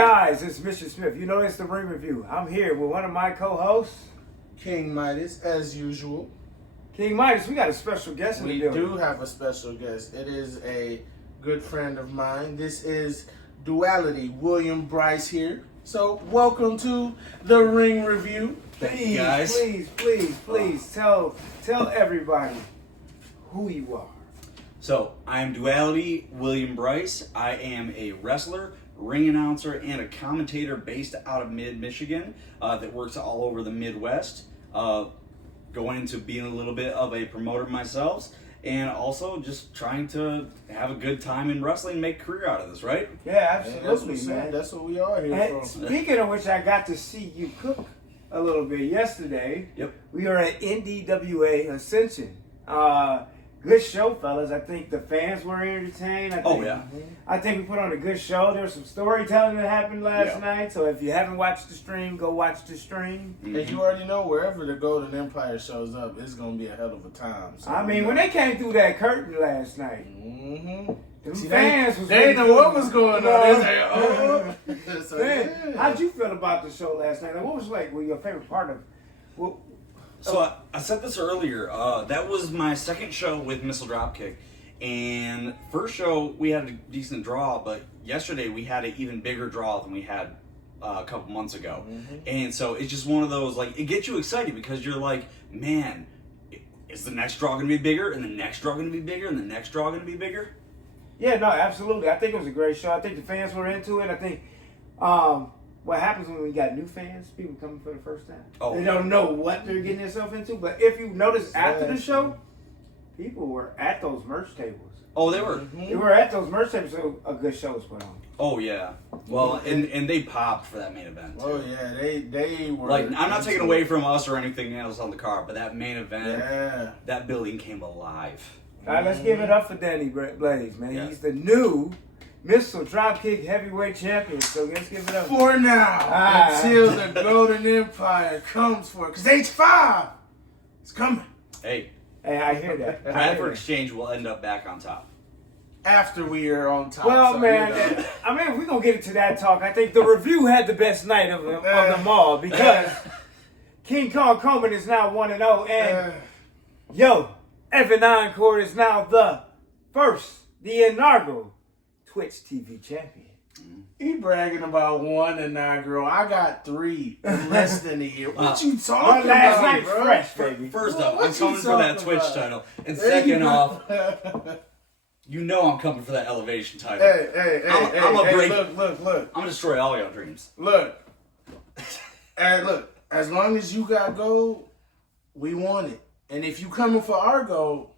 guys, it's Mr. Smith. You know it's the Ring Review. I'm here with one of my co-hosts, King Midas, as usual. King Midas. We got a special guest in the building. We do have a special guest. It is a good friend of mine. This is Duality, William Bryce here. So welcome to the Ring Review. Please, you guys. please tell everybody who you are. So, I am Duality, William Bryce. I am a wrestler, ring announcer, and a commentator based out of mid-Michigan that works all over the Midwest. Going into being a little bit of a promoter myself, and also just trying to have a good time in wrestling and make a career out of this, right? Yeah, absolutely, man. That's what we are here And for. speaking of which, I got to see you cook a little bit yesterday. Yep. We were at NDWA Ascension. Good show, fellas. I think the fans were entertained. I think we put on a good show. There was some storytelling that happened last night. So if you haven't watched the stream, go watch the stream. And you already know wherever the Golden Empire shows up, it's going to be a hell of a time. So, I mean, when they came through that curtain last night, the fans was they didn't know what was going on. They was like, So, man, how'd you feel about the show last night? Like, what was your favorite part of it? So I said this earlier. That was my second show with Missile Dropkick, and first show we had a decent draw, but yesterday we had an even bigger draw than we had a couple months ago. And so it's just one of those, like, it gets you excited because you're like, man, is the next draw gonna be bigger, and the next draw gonna be bigger, and the next draw gonna be bigger? Yeah, no, absolutely. I think it was a great show. I think the fans were into it. I think what happens when we got new fans, people coming for the first time. They don't know what they're getting themselves into. But if you notice after the show, people were at those merch tables. Oh, they were. They were at those merch tables, so a good show was put on. Oh yeah. Well, and they popped for that main event too. Oh yeah, they were. Like, I'm not taking away from us or anything else on the card, but that main event, that building came alive. All right, let's give it up for Danny Blaze, man. Yeah. He's the new Missile Dropkick Heavyweight Champion, so let's give it up. For now, until the Golden Empire comes for it. Because H5 is coming. Hey, I hear that. Bradford Exchange will end up back on top. After we are on top. Well, so, man, I mean, we're going to get into that talk. I think the review had the best night of them all because King Kong Coleman is now 1-0. And, Evan Encore is now the inaugural Twitch TV champion. He bragging about one inaugural. I got 3 in less than a year. What you talking last about, night's bro? fresh, baby. First off, What I'm coming you for that talking Twitch about? title. And second off, you know I'm coming for that elevation title. I'm gonna break. Look. I'm gonna destroy all your dreams. Look. As long as you got gold, we want it. And if you coming for our gold,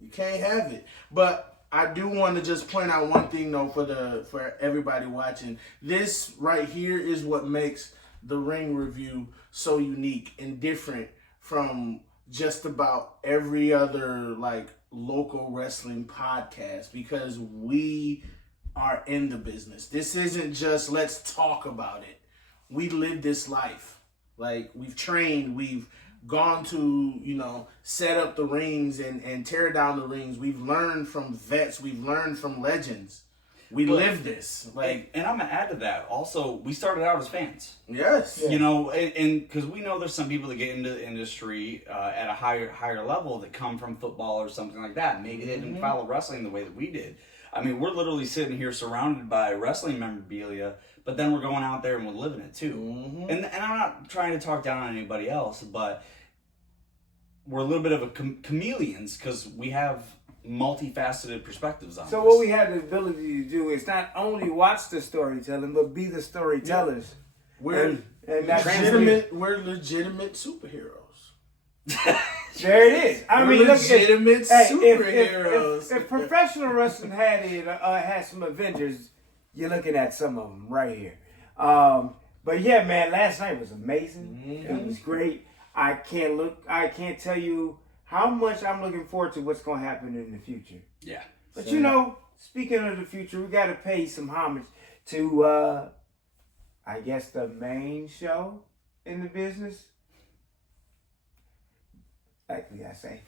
you can't have it. But I do want to just point out one thing though for everybody watching. This right here is what makes the Ring Review so unique and different from just about every other like local wrestling podcast, because we are in the business. This isn't just let's talk about it. We live this life. Like, we've trained, we've gone to, set up the rings and tear down the rings. We've learned from vets. We've learned from legends. We live this. And I'm going to add to that. Also, we started out as fans. Yes. Yeah. And because we know there's some people that get into the industry at a higher level that come from football or something like that. Maybe they didn't follow wrestling the way that we did. I mean, we're literally sitting here surrounded by wrestling memorabilia, but then we're going out there and we're living it too. And I'm not trying to talk down on anybody else, but we're a little bit of a chameleons because we have multifaceted perspectives on So this. what we have the ability to do is not only watch the storytelling, but be the storytellers. We're that's legitimate superheroes. There it is. I mean, look, legitimate superheroes. If professional wrestling had some Avengers, you're looking at some of them right here. But yeah, man, last night was amazing. It was great. I can't tell you how much I'm looking forward to what's going to happen in the future. Yeah. But speaking of the future, we got to pay some homage to, I guess, the main show in the business. Likely, I say.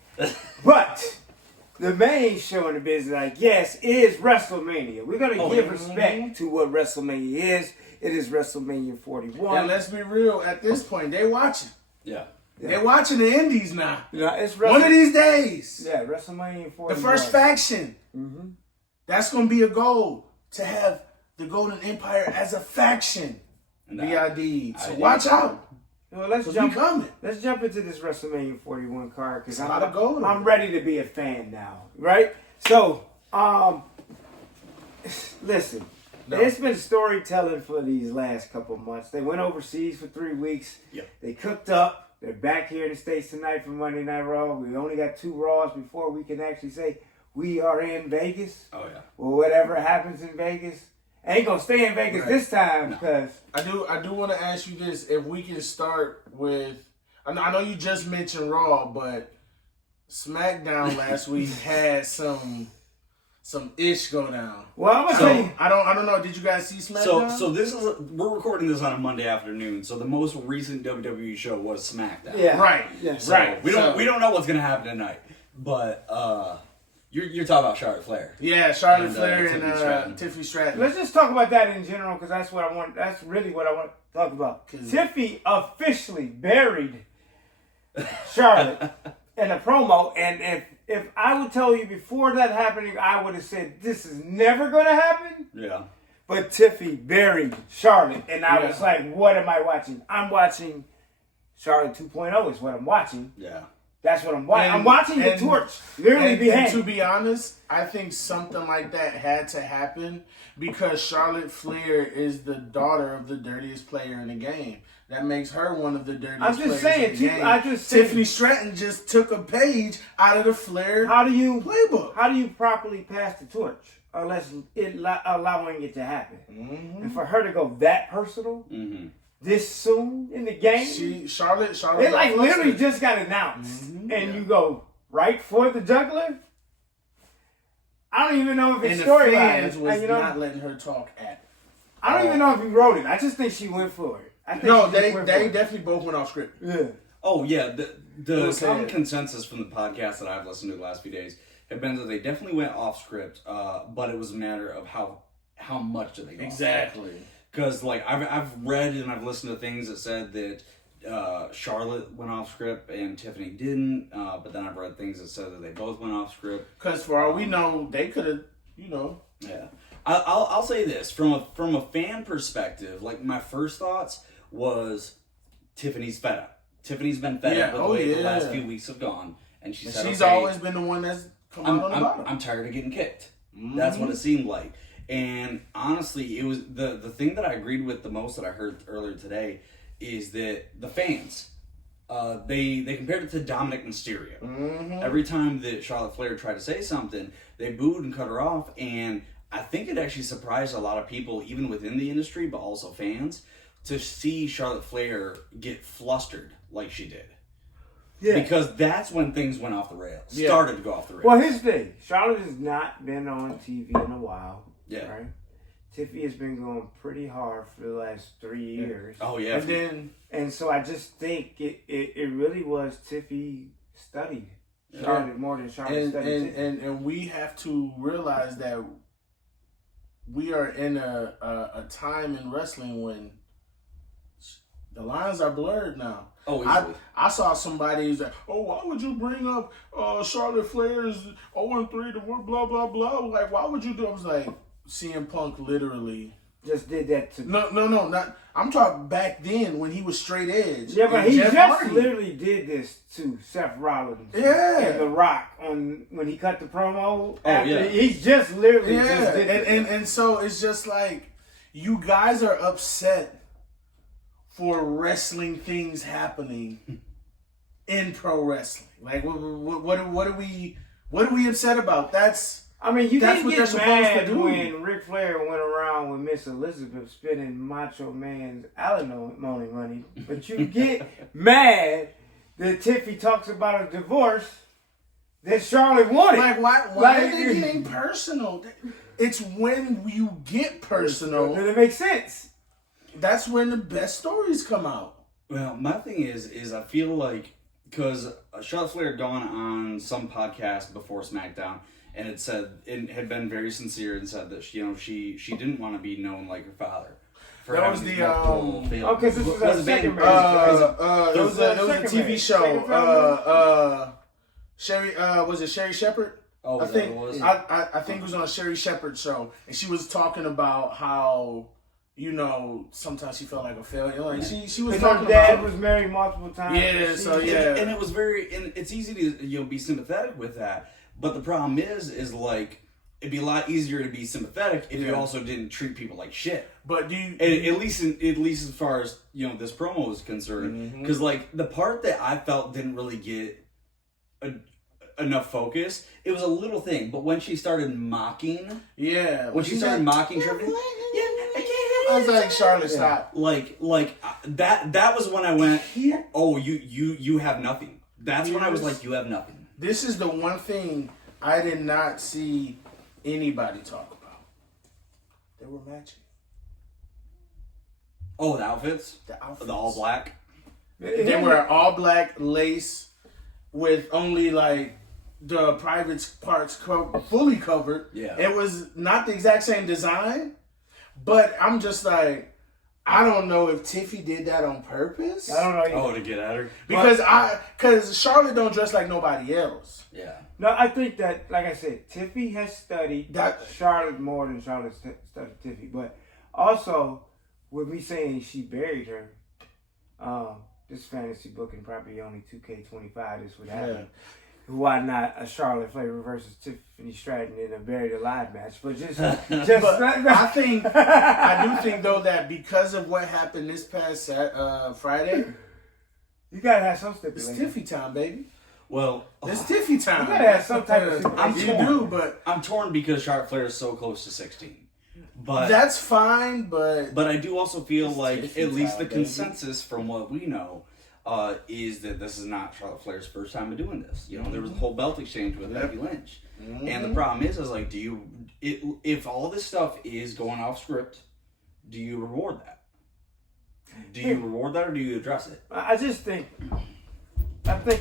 But the main show in the business, I guess, is WrestleMania. We're going to give respect to what WrestleMania is. It is WrestleMania 41. And let's be real, at this point, they watching. Yeah. They're watching the Indies now. Yeah, it's one of these days. Yeah, WrestleMania 41. The first faction. Mm-hmm. That's going to be a goal, to have the Golden Empire as a faction. BID. So watch out. Well, let's jump into this WrestleMania 41 card because I'm ready to be a fan now, right? So, listen, it's been storytelling for these last couple of months. They went overseas for 3 weeks. Yep. They cooked up. They're back here in the States tonight for Monday Night Raw. We only got 2 Raws before we can actually say we are in Vegas. Oh, yeah. Or whatever happens in Vegas. Ain't gonna stay in Vegas this time because I do want to ask you this: if we can start with, I know you just mentioned Raw, but SmackDown last week had some ish go down. Well, I'm gonna say I don't know. Did you guys see SmackDown? So we're recording this on a Monday afternoon. So the most recent WWE show was SmackDown. Yeah, right. Yes, so right. We don't know what's gonna happen tonight, but You're talking about Charlotte Flair. Yeah, Charlotte Flair and Tiffany Stratton. Let's just talk about that in general because that's what I want. That's really what I want to talk about. Tiffany officially buried Charlotte in a promo, and if I would tell you before that happening, I would have said this is never going to happen. Yeah. But Tiffany buried Charlotte, and I was like, what am I watching? I'm watching Charlotte 2.0 is what I'm watching. Yeah. That's what I'm watching. I'm watching the torch literally be hanged. To be honest, I think something like that had to happen because Charlotte Flair is the daughter of the dirtiest player in the game. That makes her one of the dirtiest players in the game. Tiffany Stratton just took a page out of the Flair playbook. How do you properly pass the torch unless allowing it to happen? Mm-hmm. And for her to go that personal. Mm-hmm. This soon in the game, Charlotte. It like literally just got announced, and you go right for the juggler. I don't even know if it's storyline. And the fans was not letting her talk at. I don't even know if he wrote it. I just think she went for it. They definitely both went off script. Yeah. Oh yeah. The common consensus from the podcast that I've listened to the last few days have been that they definitely went off script, but it was a matter of how much did they go exactly. Because like I've read and I've listened to things that said that Charlotte went off script and Tiffany didn't, but then I've read things that said that they both went off script. Because for all we know, they could have, Yeah, I'll say this from a fan perspective. Like my first thoughts was Tiffany's fed up. Tiffany's been fed up with the way the last few weeks have gone, and she's always been the one that's come out on the bottom. I'm tired of getting kicked. Mm-hmm. That's what it seemed like. And honestly, it was the thing that I agreed with the most that I heard earlier today is that the fans, they compared it to Dominic Mysterio. Mm-hmm. Every time that Charlotte Flair tried to say something, they booed and cut her off. And I think it actually surprised a lot of people, even within the industry, but also fans, to see Charlotte Flair get flustered like she did. Yeah. Because that's when things went off the rails. Started to go off the rails. Well, here's the thing. Charlotte has not been on TV in a while. Yeah. Right? Tiffany has been going pretty hard for the last 3 years. Oh, yeah. And so I just think it really was Tiffany studied Charlotte more than Charlotte studied Tiffany. And we have to realize that we are in a time in wrestling when the lines are blurred now. Oh, I saw somebody who's like, oh, why would you bring up Charlotte Flair's 0-3 to blah, blah, blah? Like, why would you do it? I was like, CM Punk literally just did that to No, not. I'm talking back then when he was straight edge. Yeah, but he just literally did this to Seth Rollins. Yeah. And The Rock when he cut the promo. He just literally just did it. And so it's just like, you guys are upset for wrestling things happening in pro wrestling. Like, what are we upset about? I mean, you didn't get mad when Ric Flair went around with Miss Elizabeth spending Macho Man's alimony money, but you get mad that Tiffany talks about a divorce that Charlotte wanted. Like, why are they getting personal? It's when you get personal. Does it make sense? That's when the best stories come out. Well, my thing is I feel like because Charlotte Flair had gone on some podcast before SmackDown, and it said it had been very sincere and said that she didn't want to be known like her father. That was the because this is a second it was a TV show. Sherry was it Sherry Shepherd? Oh, I think it was? I think it was on a Sherry Shepherd show, and she was talking about how sometimes she felt like a failure. Like she was talking her dad about was married multiple times. Yeah, so yeah, and it was and it's easy to be sympathetic with that, but the problem is like it'd be a lot easier to be sympathetic if you also didn't treat people like shit. But do you at least as far as this promo is concerned, because like the part that I felt didn't really get enough focus, it was a little thing, but when she started mocking, when she started mocking Triple H, I was like, Charlotte, stop. Like that was when I went, oh, you have nothing. That's when I was like, you have nothing. This is the one thing I did not see anybody talk about. They were matching. Oh, the outfits? The all black? They were all black lace with only like the private parts fully covered. Yeah. It was not the exact same design, but I'm just like, I don't know if Tiffy did that on purpose. I don't know either. Oh, to get at her? Because Charlotte don't dress like nobody else. Yeah. No, I think that, like I said, Tiffy has studied Charlotte more than Charlotte studied Tiffy. But also, with me saying she buried her, this fantasy booking probably only 2K25 this would happen. Why not a Charlotte Flair versus Tiffany Stratton in a buried alive match? But I do think though that because of what happened this past Friday, you gotta have some stipulation. It's Tiffy time, baby. Well, it's Tiffy time. You gotta have some type of stipulation. I'm torn because Charlotte Flair is so close to 16. But that's fine, but I do also feel like Tiffy at least time, the consensus from what we know is that this is not Charlotte Flair's first time of doing this. There was a whole belt exchange with Becky Lynch, and the problem is like, if all this stuff is going off script, do you reward that? Do you reward that, or do you address it? I think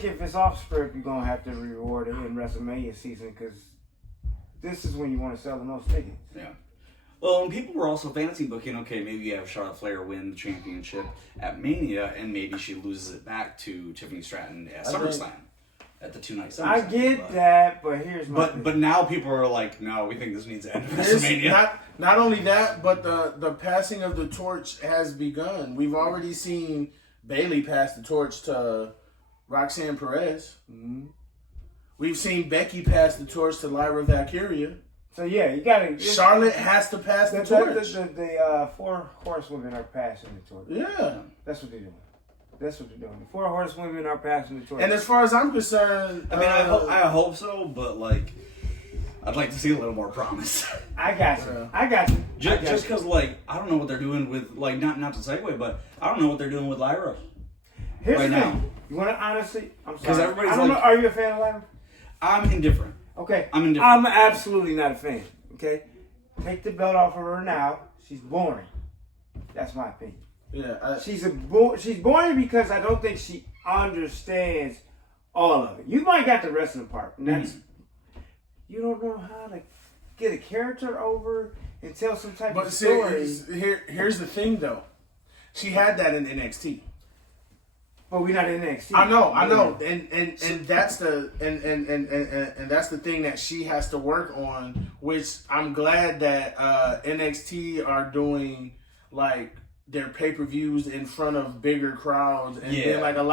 if it's off script, you're gonna have to reward it in WrestleMania season because this is when you want to sell the most tickets. Yeah. Well, and people were also fantasy booking, okay, maybe you have Charlotte Flair win the championship at Mania, and maybe she loses it back to Tiffany Stratton at SummerSlam, at the 2-night SummerSlam. I get that, but here's my But now people are like, no, we think this needs to end at WrestleMania. Not only that, but the passing of the torch has begun. We've already seen Bayley pass the torch to Roxanne Perez. Mm-hmm. We've seen Becky pass the torch to Lyra Valkyria. So yeah, you gotta. Charlotte has to pass the torch. The 4 horsewomen are passing the torch. Yeah, that's what they're doing. That's what they're doing. The 4 horsewomen are passing the torch. And as far as I'm concerned, I mean, I hope so, but like, I'd like to see a little more promise. I got you. Just because, like, I don't know what they're doing with, like, not to segue, but I don't know what they're doing with Lyra. Here's right the thing. now. You want to honestly? I'm sorry. Because everybody's I don't know. Are you a fan of Lyra? I'm indifferent. Okay. I'm indifferent. I'm absolutely not a fan. Okay. Take the belt off of her now. She's boring. That's my opinion. Yeah. She's boring because I don't think she understands all of it. You might got the wrestling part, and that's you don't know how to get a character over and tell some type of story. Here's the thing, though. She had that in NXT. But we're not in NXT. I know, and that's the and that's the thing that she has to work on. Which I'm glad that NXT are doing, like, their pay-per-views in front of bigger crowds, and then like a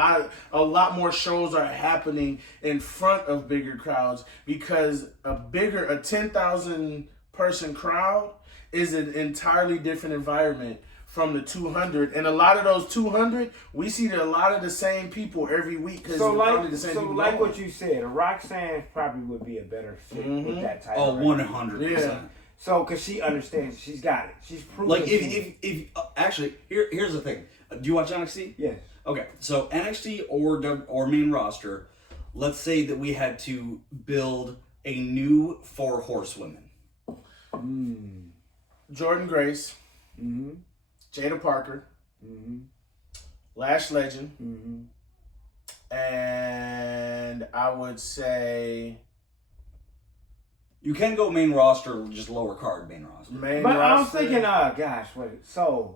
lot more shows are happening in front of bigger crowds, because a 10,000 person crowd is an entirely different environment from the 200, and a lot of those 200, we see a lot of the same people every week. So like what you said, a Roxanne probably would be a better fit with that type. Oh, 100%. Yeah. So, because she understands, she's got it. She's proven. Like, if actually, here's the thing. Do you watch NXT? Yes. Okay, so NXT or main roster, let's say that we had to build a new 4 horsewomen. Jordan Grace. Mm-hmm. Jada Parker. Mm-hmm. Lash Legend. Mm-hmm. And and I would say You can go main roster, just lower card main roster. main But I was roster. thinking, gosh, Soul.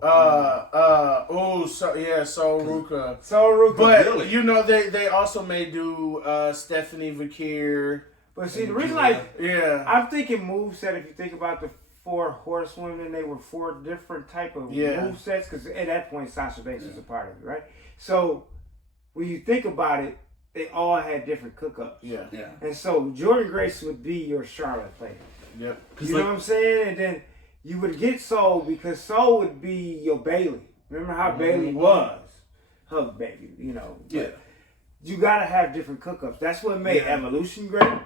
Soul Ruka. Soul Ruka. But Really? you know they also may do Stephanie Vakir. But see, the reason Yeah. I'm thinking moveset, if you think about the 4 horsewomen, they were 4 different type of movesets, because at that point, Sasha Banks was a part of it, right? So, when you think about it, they all had different cook-ups. Yeah. And so, Jordan Grace would be your Charlotte player. Yep. You know what I'm saying? And then you would get Soul, because Soul would be your Bailey. Remember how Bailey was? Hug Baby, you know. Yeah. You gotta have different cook-ups. That's what made Evolution great.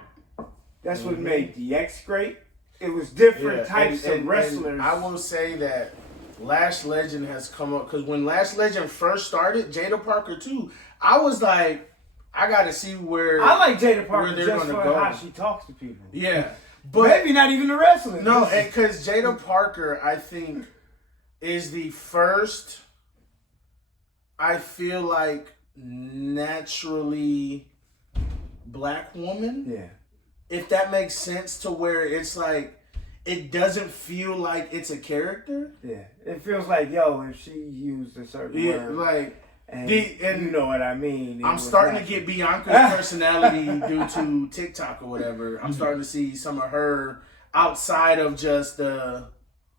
That's what made DX great. It was different types of wrestlers. And I will say that Lash Legend has come up, because when Lash Legend first started, Jada Parker too, I was like, I got to see where I like Jada Parker they're just gonna for go. how she talks to people. Yeah, but Maybe not even the wrestling. no, because Jada Parker, I think, is the first. I feel like naturally black woman. Yeah. If that makes sense, to where it's like, it doesn't feel like it's a character. Yeah. It feels like, if she used a certain word. Like, and and you know what I mean. I'm starting to get Bianca's personality due to TikTok or whatever. I'm starting to see some of her outside of just the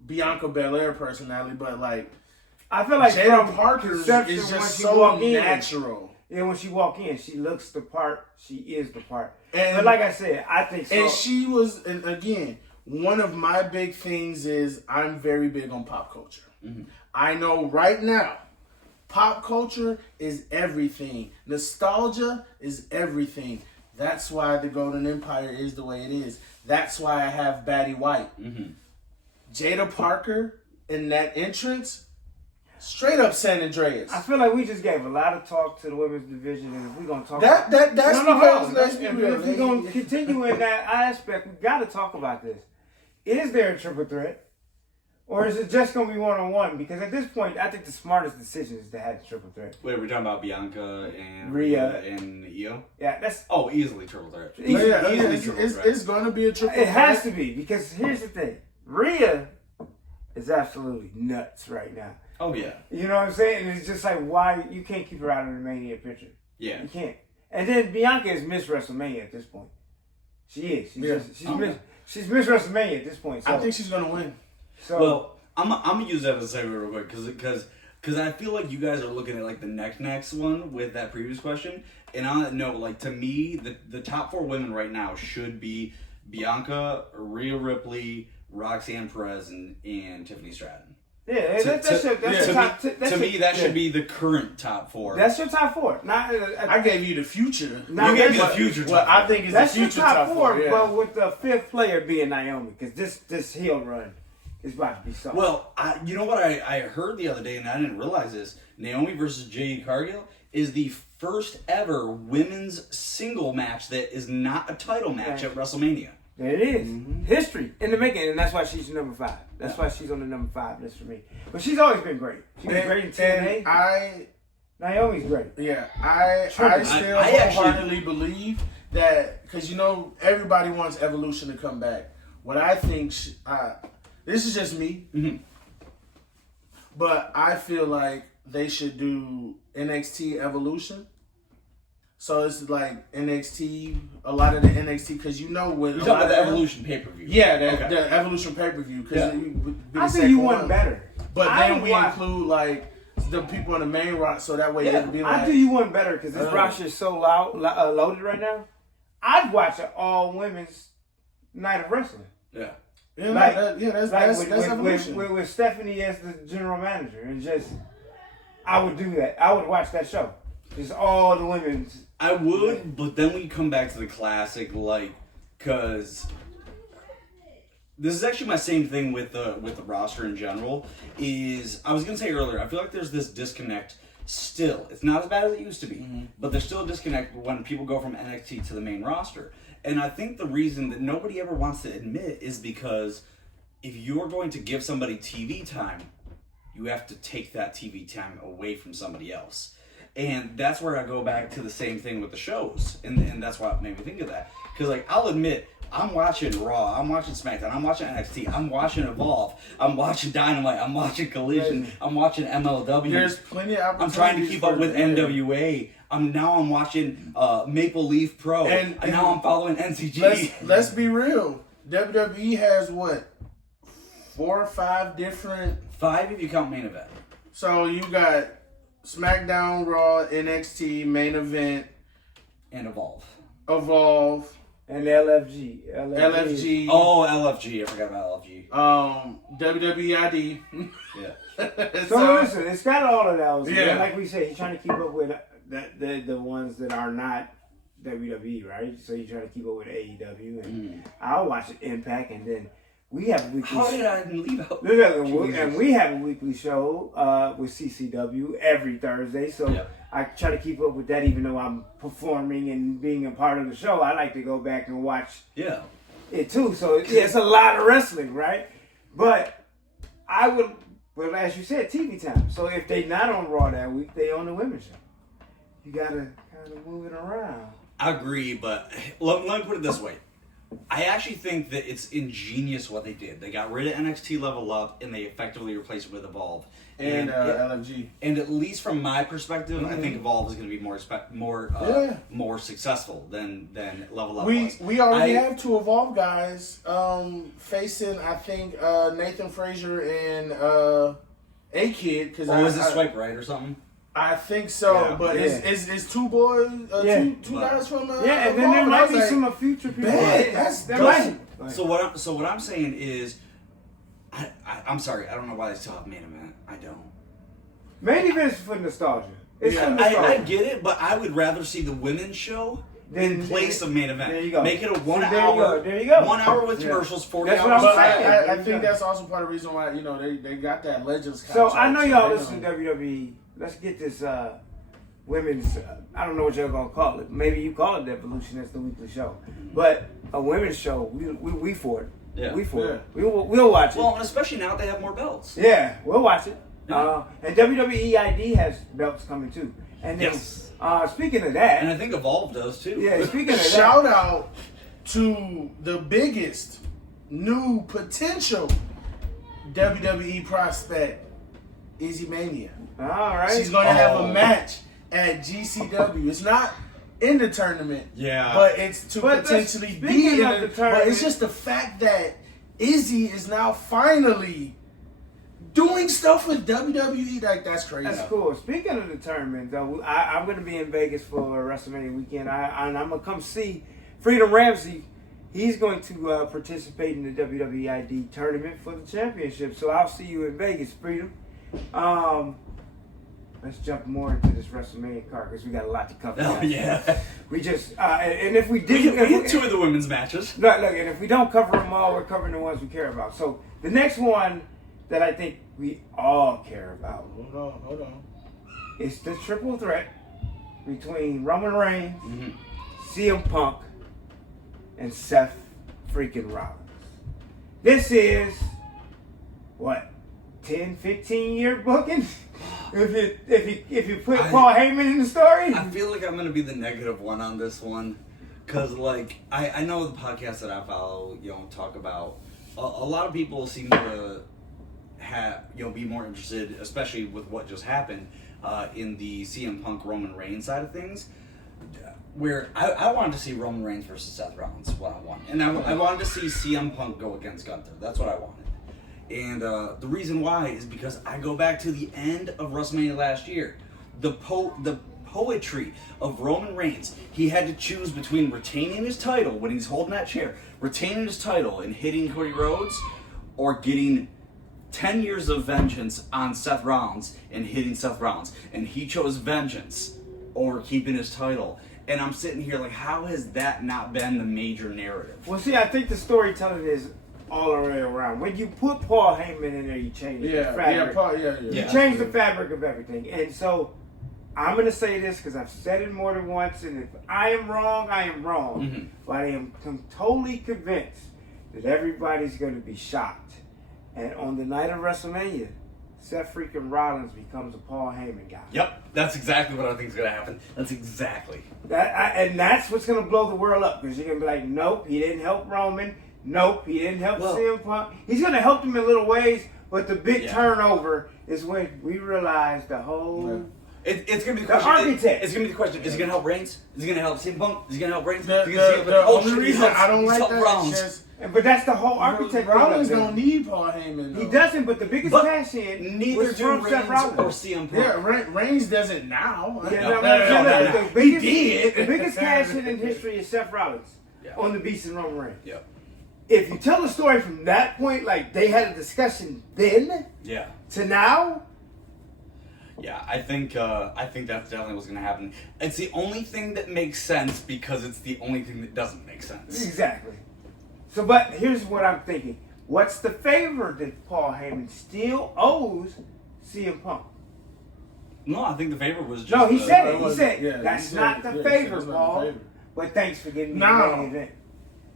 Bianca Belair personality, but like, I feel like Jada Parker's perception is when just she so walk in, natural. Yeah, when she walk in, she looks the part. She is the part. And, but like I said, I think so. And she was, and again, one of my big things is I'm very big on pop culture. Mm-hmm. I know right now, pop culture is everything. Nostalgia is everything. That's why the Golden Empire is the way it is. That's why I have Batty White. Mm-hmm. Jada Parker in that entrance, straight up San Andreas. I feel like we just gave a lot of talk to the women's division, and if we're gonna talk that's because let's be if real. we're gonna continue in that aspect, we got to talk about this. Is there a triple threat, or is it just gonna be 1-on-1? Because at this point, I think the smartest decision is to have the triple threat. Wait, we're talking about Bianca and Rhea and Io? Yeah, that's easily triple threat. It's going to be a triple it. threat. Has to be, because here's the thing: Rhea is absolutely nuts right now. Oh yeah. You know what I'm saying? And it's just like, why you can't keep her out of the Mania picture? Yeah. You can't. And then Bianca is Miss WrestleMania at this point. She is. She's Miss WrestleMania at this point. So, I think she's gonna win. So, well, I'm gonna use that as a segue real quick because I feel like you guys are looking at like the next one with that previous question. And on that note, like to me, the top 4 women right now should be Bianca, Rhea Ripley, Roxanne Perez, and Tiffany Stratton. Yeah, that's the top. To me, that should be the current top 4. That's your top 4. Not, I gave you the future. You gave me the future. What I think is that's the your future top 4, yeah. but with the 5th player being Naomi, because this heel run is about to be something. Well, you know what I heard the other day, and I didn't realize this. Naomi versus Jade Cargill is the first ever women's single match that is not a title match at WrestleMania. There it is. Mm-hmm. History in the making, and that's why she's number 5. That's why she's on the number 5 list for me. But she's always been great. She's been great in TNA. Naomi's great. Yeah, I still wholeheartedly believe that, because everybody wants Evolution to come back. What I think, this is just me, but I feel like they should do NXT Evolution. So it's like NXT, a lot of the NXT, because with You're talking about the Evolution pay-per-view. Yeah, the Evolution pay-per-view. I think you want better. But then we include like the people on the main roster, so that way it'd be like. I do you one better, because this roster is so loaded right now. I'd watch an all-women's night of wrestling. Yeah. That's Evolution. With Stephanie as the general manager, and just, I would do that. I would watch that show. Just all the women's. I would, but then we come back to the classic, because this is actually my same thing with the roster in general. Is I was gonna say earlier, I feel like there's this disconnect still. It's not as bad as it used to be, but there's still a disconnect when people go from NXT to the main roster. And I think the reason that nobody ever wants to admit is because if you're going to give somebody TV time, you have to take that TV time away from somebody else. And that's where I go back to the same thing with the shows. And that's what made me think of that. Because, like, I'll admit, I'm watching Raw, I'm watching SmackDown, I'm watching NXT, I'm watching Evolve, I'm watching Dynamite, I'm watching Collision, I'm watching MLW. There's plenty of opportunities. I'm trying to keep up with NWA. I'm watching Maple Leaf Pro, and now I'm following NCG. Let's be real. WWE has what, 4 or 5 different. 5 if you count main event. So you got SmackDown, Raw, NXT, main event, And Evolve. And LFG. LFG. Oh, LFG. I forgot about LFG. WWEID. Yeah. So listen, it's got all of those. Yeah. Like we said, he's trying to keep up with the ones that are not WWE, right? So you're trying to keep up with AEW, and I'll watch Impact, and then we have a weekly. How did I leave out? And we have a weekly show with CCW every Thursday. So I try to keep up with that, even though I'm performing and being a part of the show. I like to go back and watch it too. So it's a lot of wrestling, right? But I would, well, as you said, TV time. So if they not on Raw that week, they on the women's show. You gotta kind of move it around. I agree, but let me put it this way. I actually think that it's ingenious what they did. They got rid of NXT Level Up and they effectively replaced it with Evolve. And LFG. And at least from my perspective, I think Evolve is going to be more successsul than Level Up was. We already have 2 Evolve guys facing, I think, Nathan Frazier and A-Kid. Was it Swipe Right or something? I think so, but it's 2 boys, two guys from and then there might be some future people. That's So what I'm saying is, I'm sorry, I don't know why they still have main event. I don't. Main event is for nostalgia. It's for nostalgia. I get it, but I would rather see the women's show in place of main event. There you go. Make it a 1 hour. There you go. 1 hour with commercials, 40 That's hours. what I'm saying. I think that's also part of the reason why they got that Legends So contract. I know y'all listen to WWE. Let's get this women's. I don't know what you're gonna call it. Maybe you call it Evolution. That's the weekly show. But a women's show, we for it. Yeah. We for it. We'll watch it. Well, and especially now that they have more belts. Yeah, we'll watch it. Yeah. And WWEID has belts coming too. And then, speaking of that, And I think Evolve does too. yeah, speaking of that, Shout out to the biggest new potential WWE prospect, Izzy Mania. all right, She's going to have a match at GCW. It's not in the tournament, Yeah. but it's to But potentially speaking be in of the the tournament. But it's tournament- just the fact that Izzy is now finally doing stuff with WWE. Like, that's crazy. that's cool. Speaking of the tournament, though, I'm going to be in Vegas for WrestleMania weekend. And I'm going to come see Freedom Ramsey. He's going to participate in the WWEID tournament for the championship. So I'll see you in Vegas, Freedom. Let's jump more into this WrestleMania card because we got a lot to cover. Oh, yeah. We just and if we We did, had 2 of the women's matches. look, and if we don't cover them all, we're covering the ones we care about. So the next one that I think we all care about Hold on. is the triple threat between Roman Reigns, CM Punk, and Seth freaking Rollins. This is what 10, 15-year booking. If you put Paul Heyman in the story, I feel like I'm going to be the negative one on this one. Because, like, I know the podcast that I follow, talk about, a lot of people seem to be more interested, especially with what just happened, in the CM Punk Roman Reigns side of things. Where I wanted to see Roman Reigns versus Seth Rollins one-on-one. And I wanted to see CM Punk go against Gunther. That's what I wanted. And the reason why is because I go back to the end of WrestleMania last year. The poetry of Roman Reigns. He had to choose between retaining his title when he's holding that chair, retaining his title and hitting Cody Rhodes, or getting 10 years of vengeance on Seth Rollins and hitting Seth Rollins. And he chose vengeance over keeping his title. And I'm sitting here like, how has that not been the major narrative? well, see, I think the storytelling is all the way around. When you put Paul Heyman in there, you change the fabric. You change the fabric of everything. And so I'm going to say this because I've said it more than once, and if I am wrong, I am wrong. But I am totally convinced that everybody's going to be shocked. And on the night of WrestleMania, Seth freaking Rollins becomes a Paul Heyman guy. Yep, that's exactly what I think is going to happen. That's exactly. And that's what's going to blow the world up because you're going to be like, nope, he didn't help Roman. Nope, he didn't help CM Punk. He's going to help them in little ways, but the big turnover is when we realize the whole... It's going to be the question. Architect. It's going to be the question. Is he going to help Reigns? Is he going to help CM Punk? Is he going to help Reigns? The only reason I don't like that is just... But that's the whole architect. Rollins don't need Paul Heyman. Though. He doesn't, but the biggest cash in neither was do from Seth Reigns Rollins. or CM Punk. Yeah, Reigns doesn't now. The biggest, he did. The biggest cash in history is Seth Rollins on the Beast and Roman Reigns. Yep. If you tell the story from that point, like they had a discussion then to now. Yeah, I think that's definitely what's going to happen. It's the only thing that makes sense because it's the only thing that doesn't make sense. Exactly. So, but here's what I'm thinking. What's the favor that Paul Heyman still owes CM Punk? No, I think the favor was just... No, he said it. He said, yeah, that's not the favor, Paul. But thanks for getting me the main event.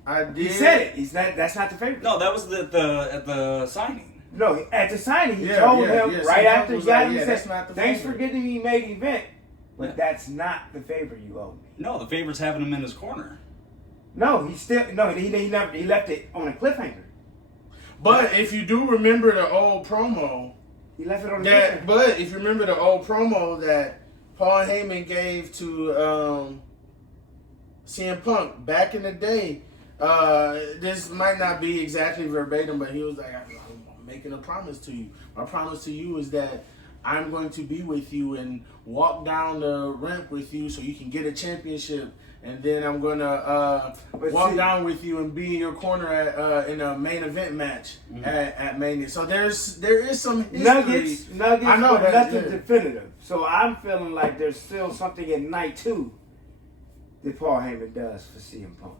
I did. He said it. That's not the favor. No, that was at the signing. No, at the signing, he told him right after he got him, he said, thanks for getting me main event, but that's not the favor you owe me. No, the favor's having him in his corner. No, he left it on a cliffhanger. But if you do remember the old promo, he left it on a cliffhanger. But if you remember the old promo that Paul Heyman gave to CM Punk back in the day, this might not be exactly verbatim, but he was like, I'm making a promise to you. My promise to you is that I'm going to be with you and walk down the ramp with you so you can get a championship. And then I'm gonna walk down with you and be in your corner at in a main event match at Mania. So there is some history. Nuggets. I know but that, nothing definitive. So I'm feeling like there's still something in night 2 that Paul Heyman does for CM Punk.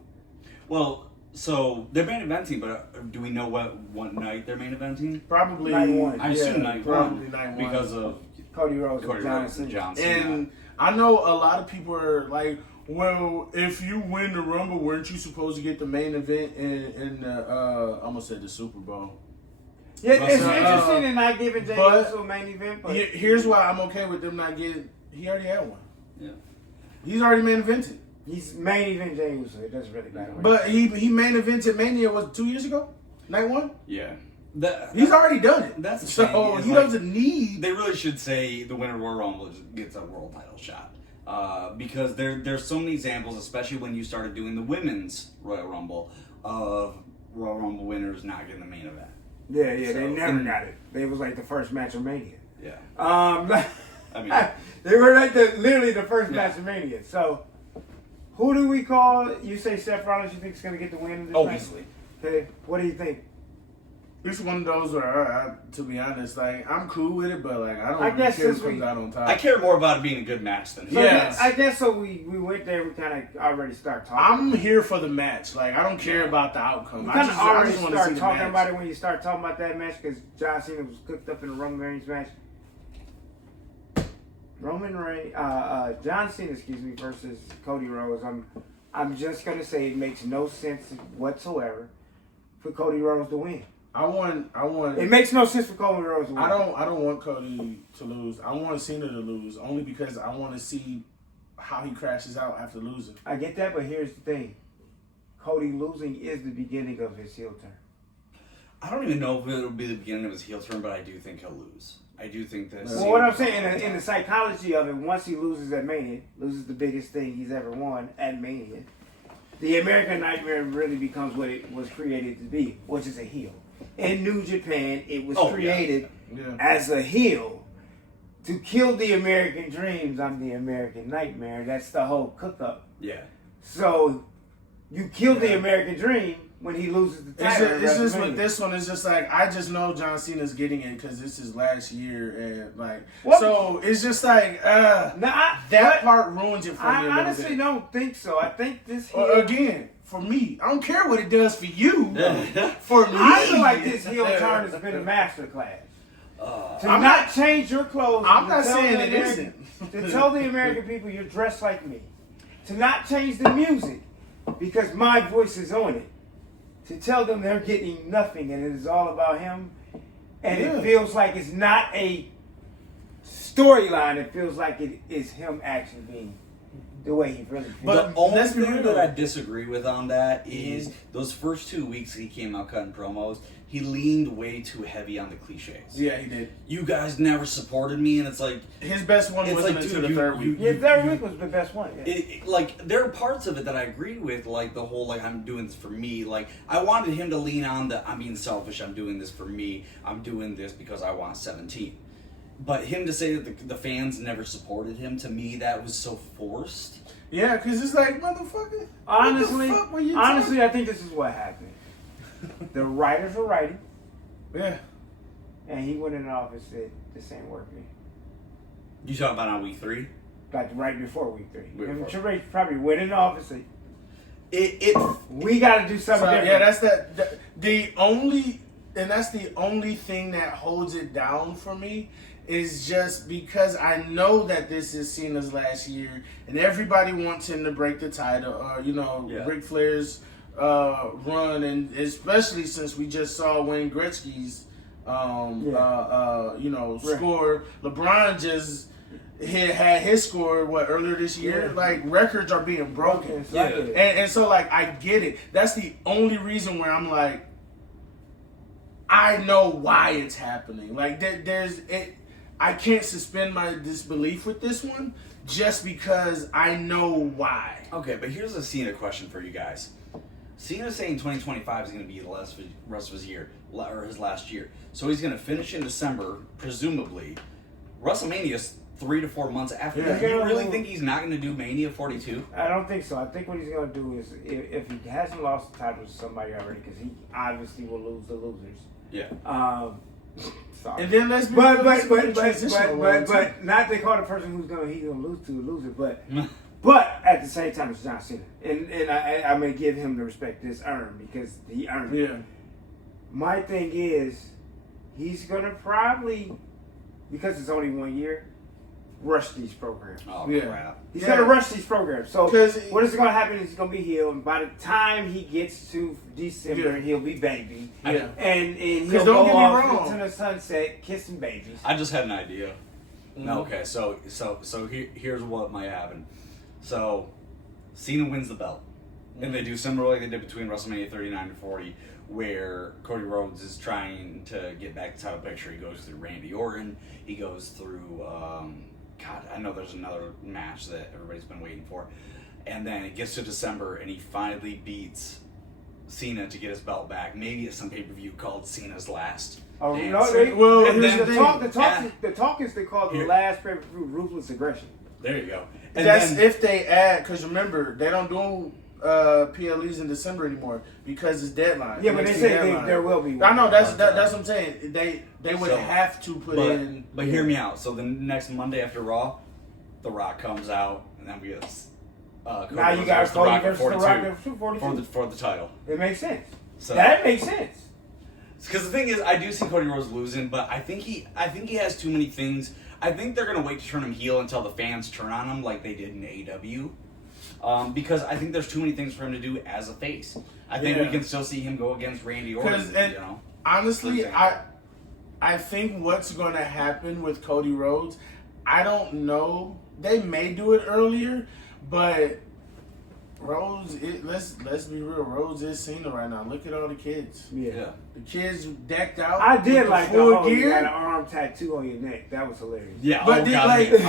Well, so they're main eventing, but do we know what night they're main eventing? Probably night 1. I assume night probably 1 night 1 because of Cody Rhodes and Johnson. And I know a lot of people are like, well, if you win the Rumble, weren't you supposed to get the main event in the, I almost said the Super Bowl. Yeah, it's interesting in not giving Jey Uso a main event. But here's why I'm okay with them not getting, he already had one. Yeah. He's already main evented. He's main event Jey Uso. It doesn't really matter. But he main evented Mania, was 2 years ago? Night 1? Yeah. He's already done it. That's the so thing, he doesn't need. They really should say the winner of Royal Rumble gets a world title shot. Because there's so many examples, especially when you started doing the women's Royal Rumble, of Royal Rumble winners not getting the main event. Yeah, so, they never got it. It was like the first match of Mania. Yeah. I mean, they were like literally the first match of Mania. So, who do we call? You say Seth Rollins. You think is going to get the win in this match? Easily. Okay. What do you think? It's one of those where, to be honest, like I'm cool with it, but like I don't guess care who comes out on top. I care more about it being a good match than yes. I guess so. We went there. We kind of already start talking. I'm here for the match. Like I don't care about the outcome. I just already start talking about it when you start talking about that match because John Cena was cooked up in a Roman Reigns match. John Cena, versus Cody Rhodes. I'm just gonna say it makes no sense whatsoever for Cody Rhodes to win. I want. It makes no sense for Cody Rhodes to win. I don't want Cody to lose. I want Cena to lose only because I want to see how he crashes out after losing. I get that, but here's the thing: Cody losing is the beginning of his heel turn. I don't even know if it'll be the beginning of his heel turn, but I do think he'll lose. I do think that. Well, what I'm saying in the psychology of it, once he loses at Mania, loses the biggest thing he's ever won at Mania, the American Nightmare really becomes what it was created to be, which is a heel. In New Japan, it was created as a heel to kill the American dreams. I'm the American Nightmare. That's the whole cook-up. Yeah. So you kill the American dream when he loses the title. It's just with this one. It's just like I just know John Cena's getting it because this is last year, and like so it's just like that part ruins it for me. I honestly don't think so. I think this heel, again. For me, I don't care what it does for you. For me, I feel like this heel turn has been a masterclass. To not change your clothes. I'm not saying it isn't. To tell the American people you're dressed like me. To not change the music because my voice is on it. To tell them they're getting nothing and it is all about him. and it feels like it's not a storyline. It feels like it is him actually being the way he really feels. But the only thing that I disagree with on that is those first 2 weeks he came out cutting promos, he leaned way too heavy on the cliches. Yeah, he did. You guys never supported me, and it's like his best one wasn't until the third week. Yeah, third week was the best one. Yeah. Like there are parts of it that I agree with, like the whole like I'm doing this for me. Like I wanted him to lean on the I'm being selfish. I'm doing this for me. I'm doing this because I want 17. But him to say that the fans never supported him, to me that was so forced. Yeah, because it's like, motherfucker. Honestly, what the fuck were you I think this is what happened. The writers were writing. Yeah. And he went in the office and said, this ain't working. You talking about on week 3? Like right before week 3. Before. Triple H probably went in the office and said, we got to do something different. Yeah, that's the only thing that holds it down for me is just because I know that this is Cena's last year and everybody wants him to break the title, Ric Flair's run, and especially since we just saw Wayne Gretzky's score. LeBron just had his score earlier this year. Yeah. Like records are being broken. Yeah. And so like I get it. That's the only reason where I'm like, I know why it's happening. Like I can't suspend my disbelief with this one just because I know why. Okay, but here's a Cena question for you guys. Cena's saying 2025 is going to be the rest of his year, or his last year. So he's going to finish in December, presumably. WrestleMania's 3 to 4 months after that. You really think he's not going to do Mania 42? I don't think so. I think what he's going to do is, if he hasn't lost the title to somebody already, because he obviously will lose the losers. Yeah. Sorry. And then let's be but not to call the person he's gonna lose to a loser, but at the same time it's John Cena, and I may give him the respect that's earned because he earned it. Yeah. My thing is, he's gonna probably, because it's only 1 year, rush these programs. Oh crap! He's gonna rush these programs. So what is going to happen is he's gonna be healed, and by the time he gets to December, he'll be baby. Yeah. And he'll don't go get me off wrong. into the sunset, kissing babies. I just had an idea. Okay, so here's what might happen. So Cena wins the belt, and they do similar like they did between WrestleMania 39 and 40, where Cody Rhodes is trying to get back the title picture. He goes through Randy Orton. He goes through. God, I know there's another match that everybody's been waiting for. And then it gets to December, and he finally beats Cena to get his belt back. Maybe at some pay-per-view called Cena's Last Oh, Dance. no, the talk is they call the last pay-per-view Ruthless Aggression. There you go. And that's then, if they add, because remember, they don't do PLEs in December anymore because it's deadline. Yeah, but they say there will be one. I know, that's what I'm saying. They would have to put in. But hear me out. So the next Monday after Raw, The Rock comes out, and then we get now you got Cody versus The Rock at 42 for the title. It makes sense. So that makes sense. Because the thing is, I do see Cody Rhodes losing, but I think he has too many things. I think they're gonna wait to turn him heel until the fans turn on him, like they did in AEW. Because I think there's too many things for him to do as a face. I think we can still see him go against Randy Orton. Honestly, I think what's going to happen with Cody Rhodes, I don't know. They may do it earlier, but Rhodes, let's be real. Rhodes is Cena right now. Look at all the kids. Yeah. The kids decked out. I did like the whole you got gear. an arm tattoo on your neck. That was hilarious. Yeah. But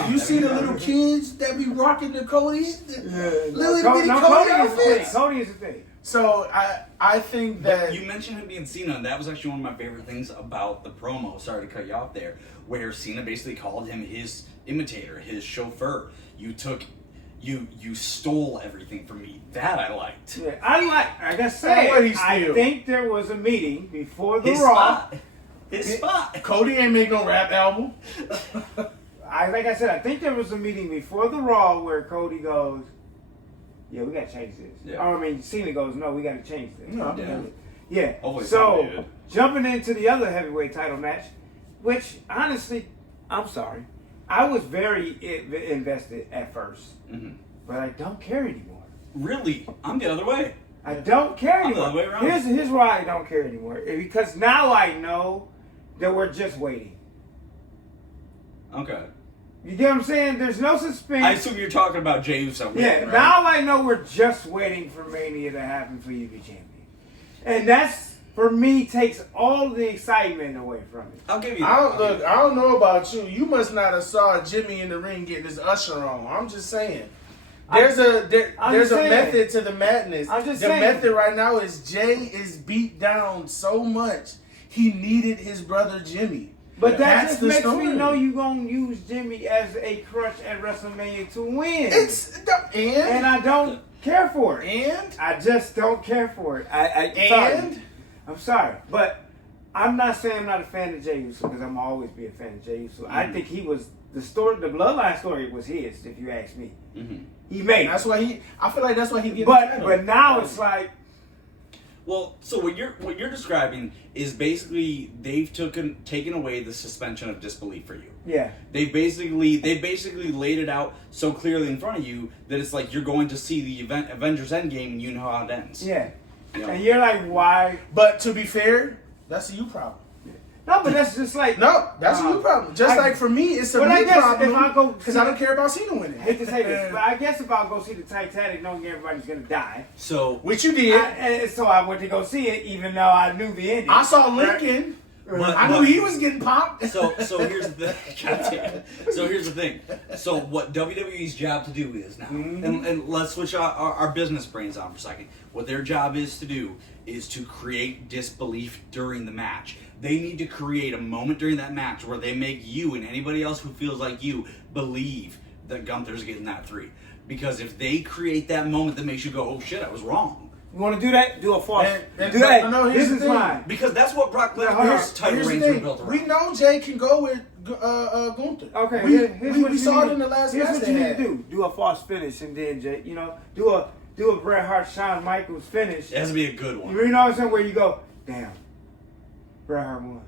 you see the little kids that be rocking the Cody's? Little bitty Cody outfits? Cody is the thing. So I think that you mentioned him being Cena, and that was actually one of my favorite things about the promo. Sorry to cut you off there, where Cena basically called him his imitator, his chauffeur. You stole everything from me. That I liked. Yeah, like I said, I think there was a meeting before the Raw. His spot. Cody ain't make no rap album. I said, I think there was a meeting before the Raw where Cody goes, yeah, we got to change this. Yeah. Or, I mean, Cena goes, no, we got to change this. No, yeah. Hopefully so, jumping into the other heavyweight title match, which, honestly, I'm sorry. I was very invested at first, but I don't care anymore. Really? I'm the other way. I don't care I'm anymore. the other way around. Here's why I don't care anymore. Because now I know that we're just waiting. Okay. You get what I'm saying? There's no suspense. I assume you're talking about Jey Uso. Yeah, right? now I know we're just waiting for Mania to happen for you to be champion. And that's, for me, takes all the excitement away from it. I'll give you I don't know about you. You must not have saw Jimmy in the ring getting his usher on. I'm just saying. There's a method to the madness. I'm just the saying. method right now is Jay is beat down so much he needed his brother Jimmy. But that That's just the makes story. me know you're going to use Jimmy as a crutch at WrestleMania to win. And I don't care for it. And I just don't care for it. I'm sorry. But I'm not saying I'm not a fan of Jey Uso because I'm always be a fan of Jey Uso. I think he was, the bloodline story was his, if you ask me. Mm-hmm. He made I feel like that's why he gets But now it's like, Well, so what you're describing is basically they've taken away the suspension of disbelief for you. yeah. They basically laid it out so clearly in front of you that it's like you're going to see the Avengers Endgame and you know how it ends. Yeah. You know? And you're like, why? But to be fair, that's a you problem. No, but that's just like, No, that's a you problem. Just like for me, it's a But I me guess if I problem go because see- I don't care about Cena winning. I hate to say this, but I guess if I go see the Titanic knowing everybody's going to die, So Which you did. and so I went to go see it even though I knew the ending. I saw Lincoln. But- I knew he was getting popped. So here's the thing. God damn it. So here's the thing. So what WWE's job to do is now, and let's switch our business brains on for a second. What their job is to do is to create disbelief during the match. They need to create a moment during that match where they make you and anybody else who feels like you believe that Gunther's getting that 3. Because if they create that moment that makes you go, oh shit, I was wrong. You want to do that? Do a false. And- Do that. no, here's This the is thing. mine. Because that's what Brock hold on. Lesnar's title Here's the reigns were thing. built around. We know Jay can go with Gunther. Okay, We what you saw need- it in the last Here's match what they you need had. to do. Do a false finish and then, do a Bret Hart, Shawn Michaels finish. It has to be a good one. You know what I'm saying? Where you go, damn, Bret Hart won.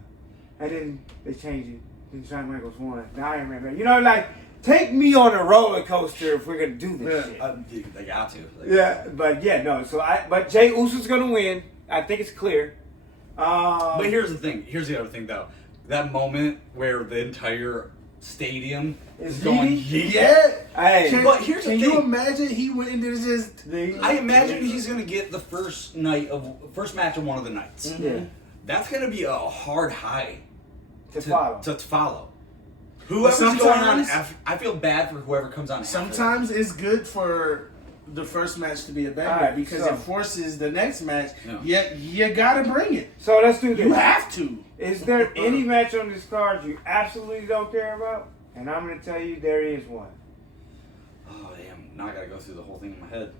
And then they change it. Then Shawn Michaels won. Now I remember. You know, like, take me on a roller coaster if we're going to do this shit. They got to. Yeah, but but Jey Uso's going to win. I think it's clear. But here's the thing. Here's the other thing, though. That moment where the entire stadium is going, yeeting? Yeah. Hey, But here's the Can you thing. imagine he went into just... I imagine he's going to get the first match of one of the nights. yeah, That's going to be a hard high to follow. to follow. Whoever's going on sometimes- after, I feel bad for whoever comes on after. Sometimes it's good for the first match to be a banger Alright, because so- it forces the next match. Yeah. You gotta bring it. So let's do this. You have to. Is there any match on this card you absolutely don't care about? And I'm going to tell you there is one. Oh, damn. Now I got to go through the whole thing in my head.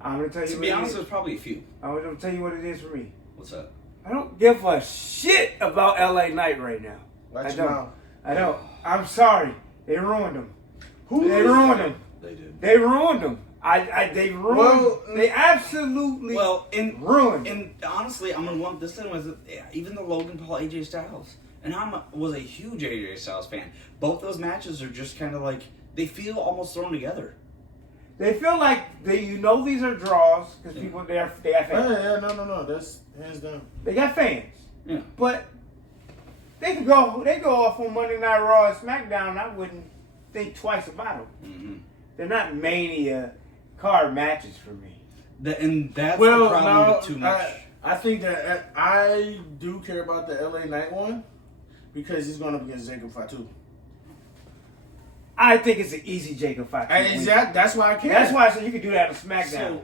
I'm going to tell you To what be it honest, is. there's probably a few. I'm going to tell you what it is for me. What's that? I don't give a shit about LA Knight right now. Watch I your don't. mouth. I don't. I'm sorry. They ruined him. Who They is ruined that? him. They did. They ruined him. They ruined. Well, they absolutely Well, ruined. And honestly, I'm gonna lump this in with even the Logan Paul AJ Styles, and I was a huge AJ Styles fan. Both those matches are just kind of like they feel almost thrown together. They feel like these are draws because people they have fans. Yeah, no. That's hands down. They got fans, Yeah. but they go off on Monday Night Raw and SmackDown. And I wouldn't think twice about them. Mm-hmm. They're not Mania card matches for me. And that's the problem with too much. I think that I do care about the LA Knight one because he's going up against Jacob Fatu. I think it's an easy Jacob fight. That's why I care. That's why I said you could do that on SmackDown.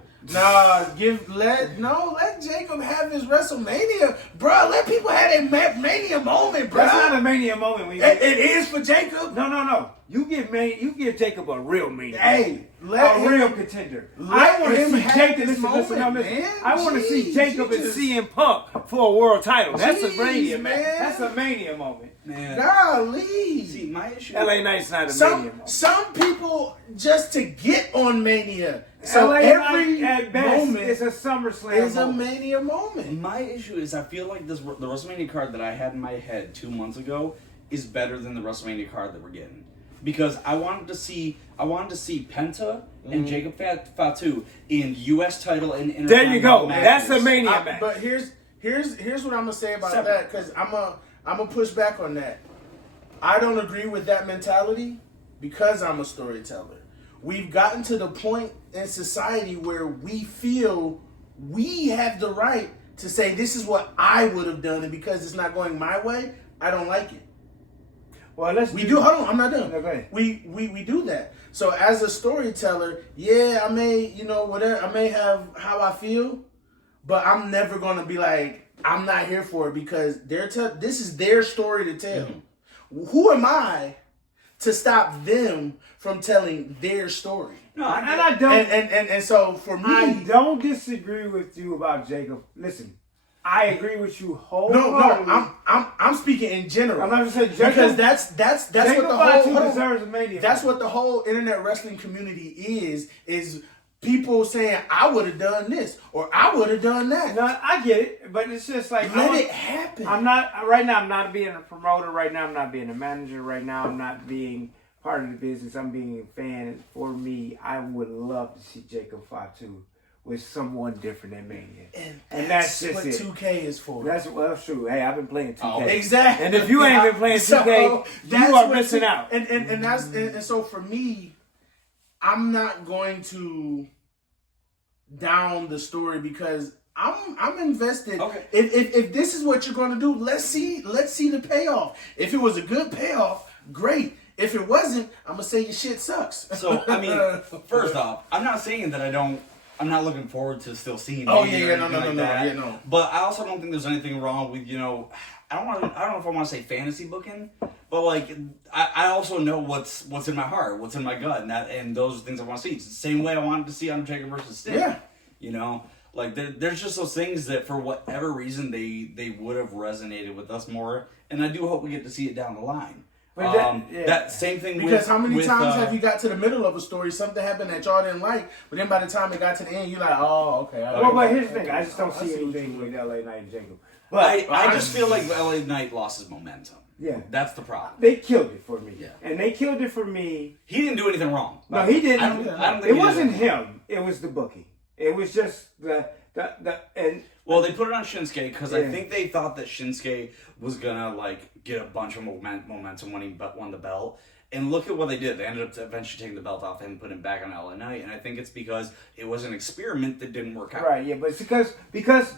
Let Jacob have his WrestleMania, bro. Let people have their Mania moment, bro. That's not a Mania moment. When It is for Jacob. No. You give Jacob a real Mania. Hey, real contender. I want to see Jacob. Listen. man. I want to see Jeez, Jacob you and just- CM Punk for a world title. That's a Jeez, Mania, man. That's a Mania moment. Man, Golly. see, my issue. LA Knight's not a Mania moment. Some people just to get on Mania. So LA every Knight at best moment is a SummerSlam is a moment. Mania moment. My issue is I feel like the WrestleMania card that I had in my head 2 months ago is better than the WrestleMania card that we're getting. Because I wanted to see Penta and Jacob Fatu in U.S. title and There you go. Intercontinental That's matches. a Mania match. But here's what I'm gonna say about Separate. that because I'm gonna push back on that. I don't agree with that mentality because I'm a storyteller. We've gotten to the point in society where we feel we have the right to say this is what I would have done, and because it's not going my way, I don't like it. Well, let's We do. Hold on, I'm not done. Okay. We do that. So as a storyteller, yeah, I may, whatever, I may have how I feel, but I'm never gonna be like, I'm not here for it because this is their story to tell. Mm-hmm. Who am I to stop them from telling their story? No, and I don't. And so for me, I don't disagree with you about Jacob. Listen, I agree with you wholeheartedly. No, I'm speaking in general. I'm not just saying Jacob, because that's Jacob what the whole deserves a mania. That's what the whole internet wrestling community is people saying I would have done this or I would have done that. No, I get it, but it's just like let it happen. I'm not right now. I'm not being a promoter right now. I'm not being a manager right now. I'm not being part of the business. I'm being a fan. For me, I would love to see Jacob Fatu with someone different than Mania. And that's just what it. 2K is for. That's true. Hey, I've been playing 2K. Oh, exactly. And if you ain't been playing 2K, you are missing out. And so for me, I'm not going to down the story because I'm invested. Okay. If this is what you're going to do, let's see the payoff. If it was a good payoff, great. If it wasn't, I'm gonna say your shit sucks. So I mean, first off, I'm not saying that I'm not looking forward to still seeing. Oh Mania yeah, or anything like no, that. yeah, no. But I also don't think there's anything wrong with I don't know if I want to say fantasy booking, but like I also know what's in my heart, what's in my gut, and those are things I want to see. It's the same way I wanted to see Undertaker versus Sting. Yeah. Like there's just those things that for whatever reason they would have resonated with us more, and I do hope we get to see it down the line. That same thing because how many times have you got to the middle of a story, something happened that y'all didn't like, but then by the time it got to the end, you're like, oh, okay. But here's the thing, I just don't see anything with LA Knight and Jacob. But I just feel like LA Knight lost his momentum. Yeah, that's the problem. They killed it for me. Yeah, and they killed it for me. He didn't do anything wrong. No, he didn't. I don't think it wasn't him. It was the booking. It was just Well, they put it on Shinsuke because I think they thought that Shinsuke was gonna get a bunch of momentum when he won the belt. And look at what they did. They ended up eventually taking the belt off him and putting it back on LA Knight. And I think it's because it was an experiment that didn't work out. Right, yeah, but it's because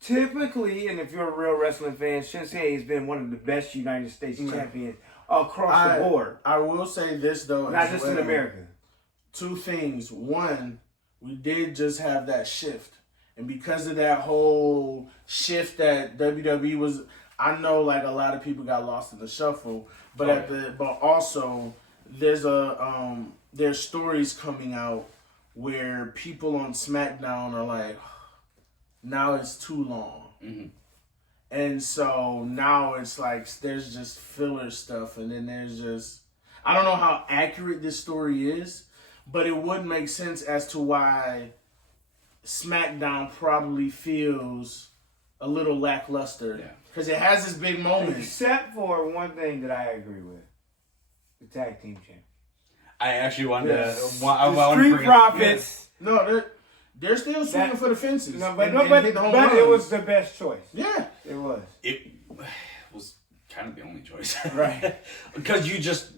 typically, and if you're a real wrestling fan, Shinsuke has been one of the best United States champions across the board. I will say this, though. Not just in America. Two things. One, we did just have that shift. And because of that whole shift that WWE was, I know a lot of people got lost in the shuffle, but but also there's stories coming out where people on SmackDown are like, now it's too long. Mm-hmm. And so now it's there's just filler stuff, and then there's just, I don't know how accurate this story is, but it would make sense as to why SmackDown probably feels a little lackluster. Yeah. Because it has this big moment. Except for one thing that I agree with. The tag team champ. I actually wanted to... Street Profits. No, they're still swinging for the fences. No, but it was the best choice. Yeah. It was. It was kind of the only choice. Right. Because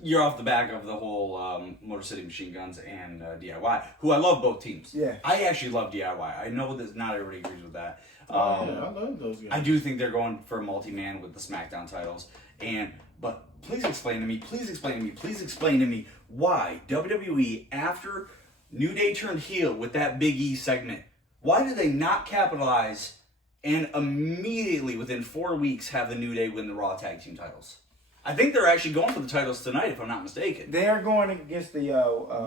you're off the back of the whole Motor City Machine Guns and DIY, who I love both teams. Yeah. I actually love DIY. I know that not everybody agrees with that. I love those guys. I do think they're going for a multi-man with the SmackDown titles. But please explain to me why WWE, after New Day turned heel with that Big E segment, why did they not capitalize and immediately within 4 weeks have the New Day win the Raw Tag Team titles? I think they're actually going for the titles tonight, if I'm not mistaken. They are going against the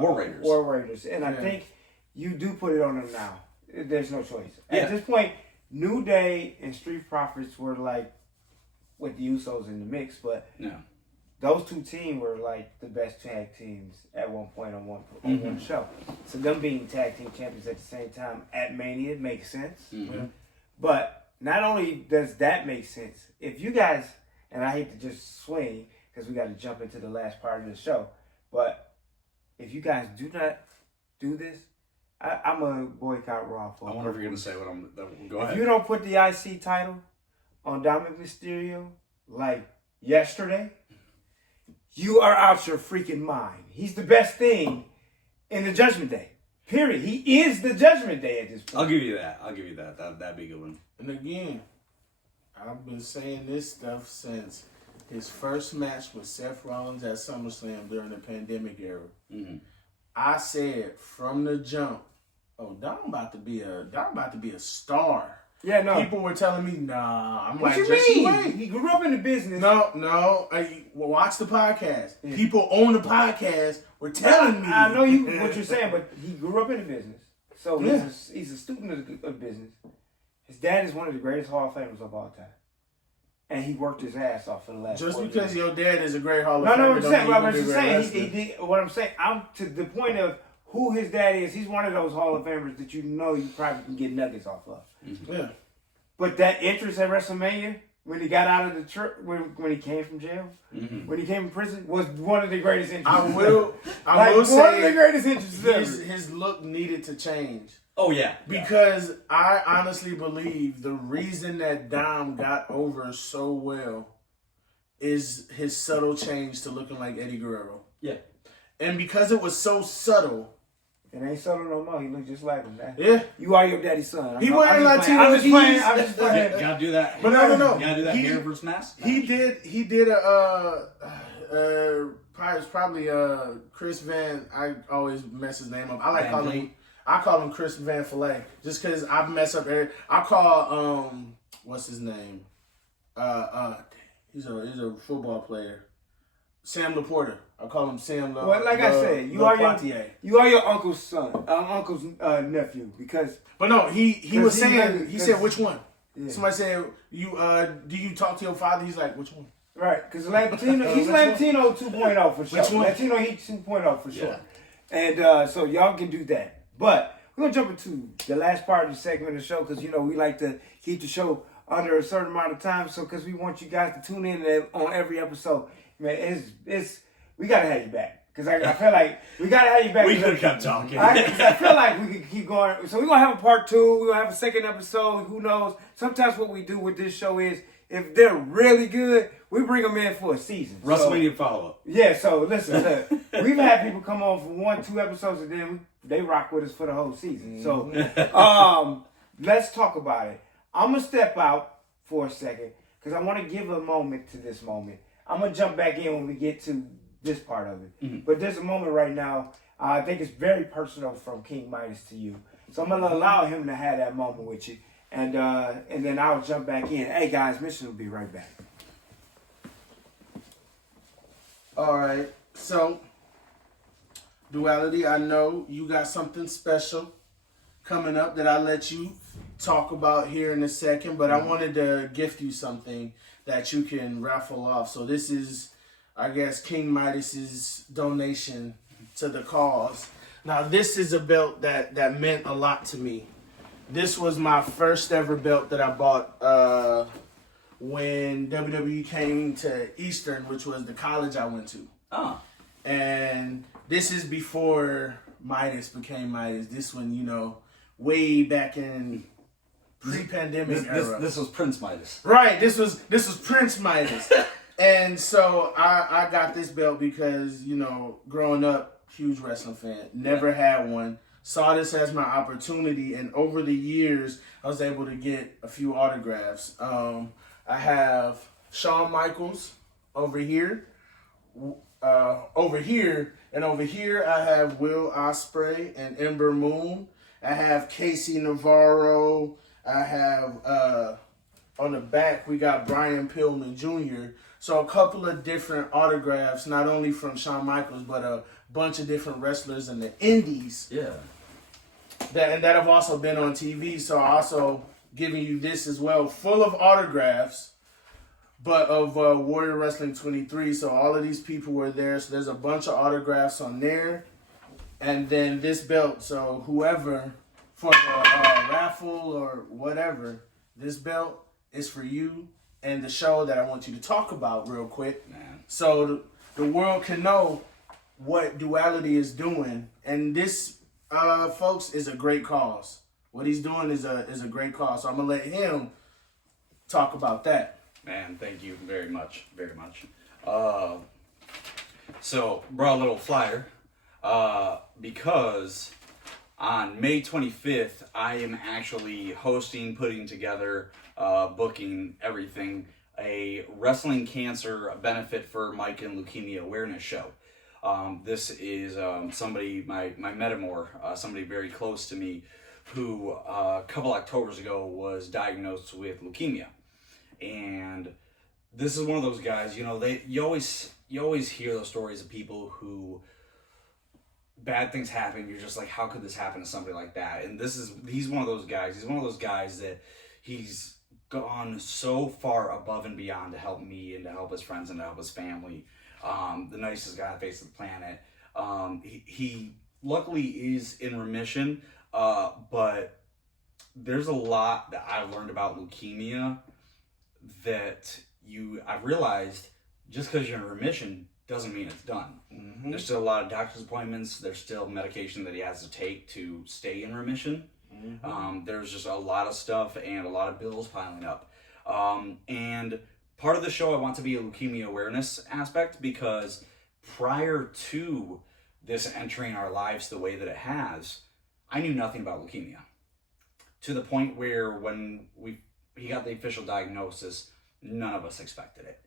War Raiders. And I think you do put it on them now. There's no choice. At this point, New Day and Street Profits were with the Usos in the mix, but those two teams were the best tag teams at one point on one show. So them being tag team champions at the same time at Mania makes sense. Mm-hmm. But not only does that make sense, if you guys, and I hate to just swing because we got to jump into the last part of the show, but if you guys do not do this, I'm a boycott Raw for. I wonder if you're going to say what I'm. Go ahead. If you don't put the IC title on Dominic Mysterio like yesterday, you are out your freaking mind. He's the best thing in the Judgment Day. Period. He is the Judgment Day at this point. I'll give you that. That'd be a good one. And again, I've been saying this stuff since his first match with Seth Rollins at SummerSlam during the pandemic era. Mm-hmm. I said from the jump, oh, Dom about to be a star. Yeah, no. People were telling me, nah. I'm What like, you just mean? wait. He grew up in the business. No. Watch the podcast. Yeah. People on the podcast were telling me. I know what you're saying, but he grew up in the business. So he's a student of business. His dad is one of the greatest Hall of Famers of all time. And he worked his ass off for the last Just 40 because years. your dad is a great Hall of Famer. No, I'm saying. What I'm just saying, he did. What I'm saying, I'm to the point of who his dad is. He's one of those Hall of Famers that you know you probably can get nuggets off of. Mm-hmm. Yeah. But that interest at WrestleMania, when he got out of the church, when he came from jail, when he came from prison, was one of the greatest interests. I will say one of the greatest interests ever. His look needed to change. Oh yeah, because I honestly believe the reason that Dom got over so well is his subtle change to looking like Eddie Guerrero. Yeah, and because it was so subtle. It ain't subtle no more. He look just like him, man. Yeah. You are your daddy's son. He wearing Latino. I'm just playing. You gotta do that. But no. You gotta do that hair versus mask. He did a probably Chris Van. I always mess his name up. I call him Chris Van Filet just because I mess up. I call what's his name? He's a football player. Sam Laporta. I call him Sam. Well, like I said, you are your uncle's son, uncle's nephew. Because, but no, he was saying. He said, "Which one?" Yeah. Somebody said, "You do you talk to your father?" He's like, "Which one?" Right, because Latino, he's Latino 2.0 for sure. Which one? Latino heat 2.0 for sure. Yeah. And so y'all can do that. But we're gonna jump into the last part of the segment of the show because we like to keep the show under a certain amount of time. So because we want you guys to tune in on every episode. Man, we gotta have you back. Because I feel like we gotta have you back. We could have kept talking. I feel like we could keep going. So we're gonna have a part 2. We're gonna have a second episode. Who knows? Sometimes what we do with this show is if they're really good, we bring them in for a season. WrestleMania follow-up. Yeah, so listen, look, we've had people come on for 1-2 episodes and then they rock with us for the whole season. So let's talk about it. I'm gonna step out for a second because I want to give a moment to this moment. I'm going to jump back in when we get to this part of it. Mm-hmm. But there's a moment right now, I think it's very personal from King Midas to you. So I'm going to allow him to have that moment with you. And then I'll jump back in. Hey, guys, Mission will be right back. All right. So, Duality, I know you got something special coming up that I'll let you talk about here in a second. But I wanted to gift you something that you can raffle off. So this is, I guess, King Midas's donation to the cause. Now, this is a belt that meant a lot to me. This was my first ever belt that I bought when WWE came to Eastern, which was the college I went to. Oh. And this is before Midas became Midas. This one, way back in pre-pandemic era. This was Prince Midas. Right, this was Prince Midas. And so I got this belt because, growing up, huge wrestling fan. Never had one. Saw this as my opportunity, and over the years, I was able to get a few autographs. I have Shawn Michaels over here. Over here I have Will Ospreay and Ember Moon. I have Casey Navarro. I have, on the back, we got Brian Pillman Jr. So a couple of different autographs, not only from Shawn Michaels, but a bunch of different wrestlers in the indies. Yeah. That have also been on TV. So I also giving you this as well, full of autographs, but of Warrior Wrestling 23. So all of these people were there. So there's a bunch of autographs on there. And then this belt. So whoever, for the raffle or whatever, this belt is for you and the show that I want you to talk about real quick. Man. So the world can know what Duality is doing. And this, folks, is a great cause. What he's doing is a great cause. So I'm going to let him talk about that. Man, thank you very much, very much. So, brought a little flyer because on May 25th, I am actually hosting, putting together, booking everything, a wrestling cancer benefit for Mike and leukemia awareness show. This is somebody, my metamor, somebody very close to me, who a couple Octobers ago was diagnosed with leukemia. And this is one of those guys, you know, you always hear those stories of people who bad things happen. You're just like, how could this happen to somebody like that? And he's one of those guys. He's one of those guys that he's gone so far above and beyond to help me and to help his friends and to help his family. The nicest guy on the face of the planet. He luckily is in remission, but there's a lot that I've learned about leukemia that I've realized just because you're in remission doesn't mean it's done. Mm-hmm. There's still a lot of doctor's appointments. There's still medication that he has to take to stay in remission. Mm-hmm. There's just a lot of stuff and a lot of bills piling up. And part of the show, I want to be a leukemia awareness aspect, because prior to this entering our lives the way that it has, I knew nothing about leukemia. To the point where when he got the official diagnosis, none of us expected it.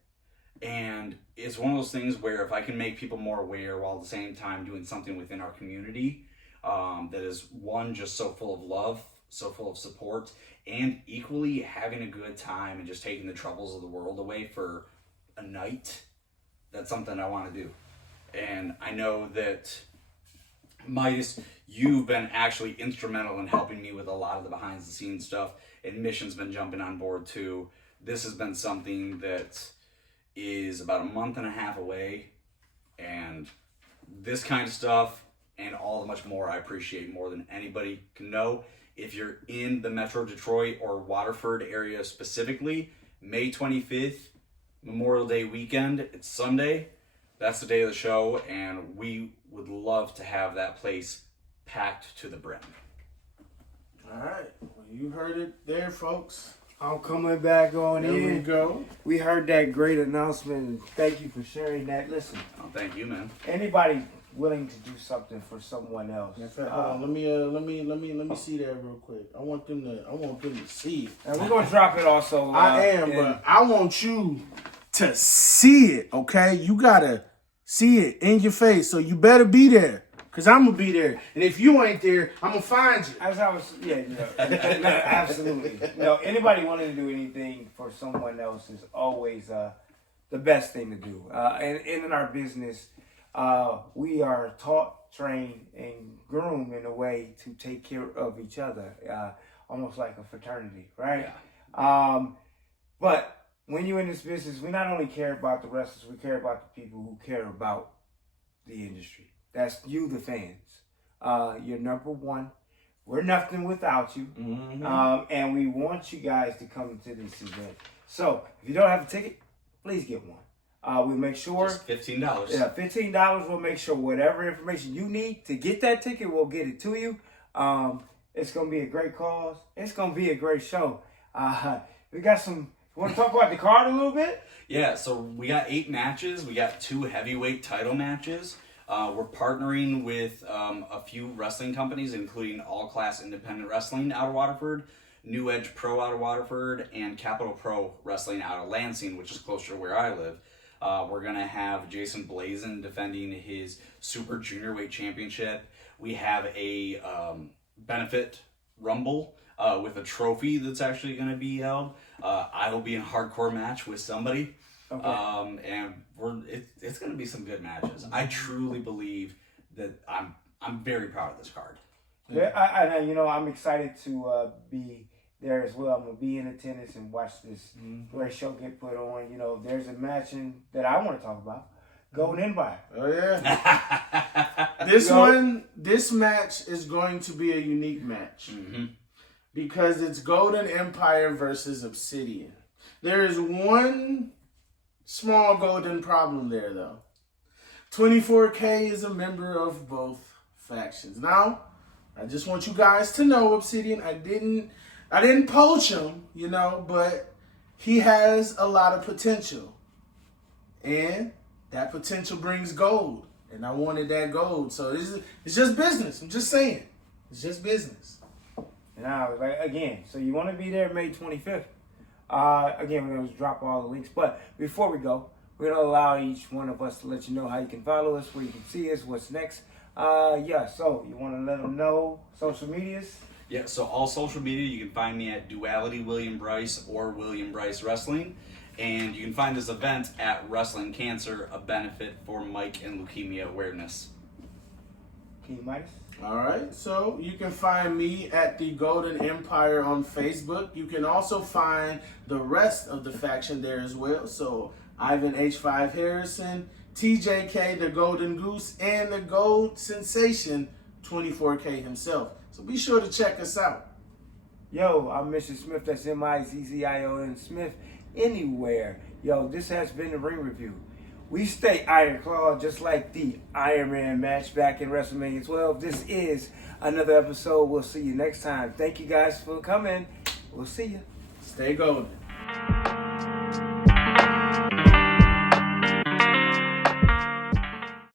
And it's one of those things where if I can make people more aware while at the same time doing something within our community that is, one, just so full of love, so full of support, and equally having a good time and just taking the troubles of the world away for a night, that's something I want to do. And I know that, Midas, you've been actually instrumental in helping me with a lot of the behind the scenes stuff, and Mission's been jumping on board too. This has been something that is about a month and a half away, and this kind of stuff and all the much more I appreciate more than anybody can know. If you're in the Metro Detroit or Waterford area specifically, May 25th, Memorial Day weekend, it's Sunday, that's the day of the show, and we would love to have that place packed to the brim. All right, well, you heard it there, folks. I'm coming back on in. There we go. We heard that great announcement. Thank you for sharing that. Listen. Oh, thank you, man. Anybody willing to do something for someone else? In fact, hold on. Let me see that real quick. I want them to see it. And we're gonna drop it also. But I want you to see it. Okay, you gotta see it in your face. So you better be there. Cause I'm gonna be there, and if you ain't there, I'm gonna find you. As I was, absolutely. Anybody wanting to do anything for someone else is always the best thing to do. And in our business, we are taught, trained, and groomed in a way to take care of each other, almost like a fraternity, right? Yeah. But when you're in this business, we not only care about the wrestlers, we care about the people who care about the industry. That's you, the fans. You're number one. We're nothing without you. Mm-hmm. And we want you guys to come to this event. So if you don't have a ticket, please get one. We'll make sure. Just $15. Yeah, $15. We'll make sure whatever information you need to get that ticket, we'll get it to you. It's going to be a great cause. It's going to be a great show. We got some. You want to talk about the card a little bit? Yeah, so we got 8 matches. We got 2 heavyweight title matches. We're partnering with a few wrestling companies, including All Class Independent Wrestling out of Waterford, New Edge Pro out of Waterford, and Capital Pro Wrestling out of Lansing, which is closer to where I live. We're going to have Jason Blazin defending his Super Junior Weight Championship. We have a benefit rumble with a trophy that's actually going to be held. I will be in a hardcore match with somebody. Okay. And it's going to be some good matches. I truly believe that I'm very proud of this card. Yeah, I'm excited to be there as well. I'm gonna be in attendance and watch this great show get put on. There's a match that I want to talk about. Golden Empire. Oh yeah. This match is going to be a unique match because it's Golden Empire versus Obsidian. There is one small golden problem there, though. 24K is a member of both factions. Now, I just want you guys to know, Obsidian, I didn't poach him, but he has a lot of potential. And that potential brings gold. And I wanted that gold. So it's just business. I'm just saying. It's just business. And I was like, again, so you want to be there May 25th. Again, we're going to drop all the links. But before we go, we're going to allow each one of us to let you know how you can follow us, where you can see us, what's next. So you want to let them know social medias? Yeah, so all social media, you can find me at Duality William Bryce or William Bryce Wrestling. And you can find this event at Wrestling Cancer, a benefit for Mike and leukemia awareness. King Midas? All right, so you can find me at the Golden Empire on Facebook. You can also find the rest of the faction there as well. So Ivan H5 Harrison, TJK, the Golden Goose, and the Gold Sensation, 24K himself. So be sure to check us out. Yo, I'm Mr. Smith. That's Mizzion Smith. Anywhere. Yo, this has been the Ring Review. We stay Iron Claw just like the Iron Man match back in WrestleMania 12. This is another episode. We'll see you next time. Thank you guys for coming. We'll see you. Stay golden.